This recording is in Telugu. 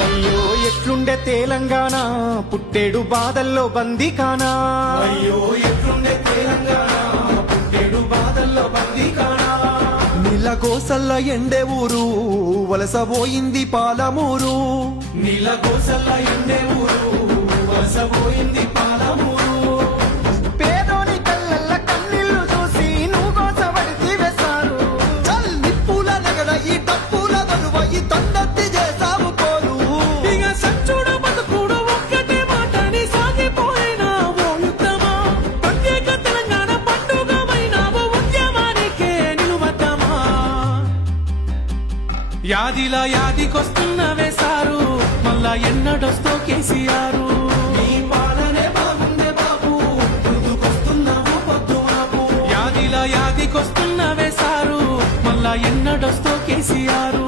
అయ్యో ఎట్లుండే తెలంగాణ పుట్టేడు బాధల్లో బందీకానా. అయ్యో ఎట్లుండే తెలంగాణ పుట్టేడు బాధల్లో బందీకానా. నీళ్ళ కోసల్ల ఎండే ఊరు వలసపోయింది పాలమూరు. నీళ్ళ కోసల్ల ఎండే ఊరు వలసపోయింది పాలమూరు. పేదోని కళ్ళల్ల కన్నీళ్లు చూసి నువ్వు గోసపడితే వేశారు. చల్ నిప్పుల నగడ ఈ డప్పుల దరువ ఈ తండత్తి చేసావు పోరు. ఇక సచ్చుడ బతుకుడు ఒక్కటే మాటని సాగిపోయినా ఓ యుద్ధమా. ప్రత్యేక తెలంగాణ పండుగమైనావు ఉద్యమానికే నిలువద్దమా. యాదిలా యాదికొస్తున్న వేశారు మళ్ళా ఎన్నడొస్తో కేసీఆర్. నీ పాలనే బాగుందే బాబు ముందుకొస్తున్నావు పొద్దు బాబు. యాదిలా యాదికొస్తున్న వేశారు మళ్ళా ఎన్నడొస్తో కేసీఆర్.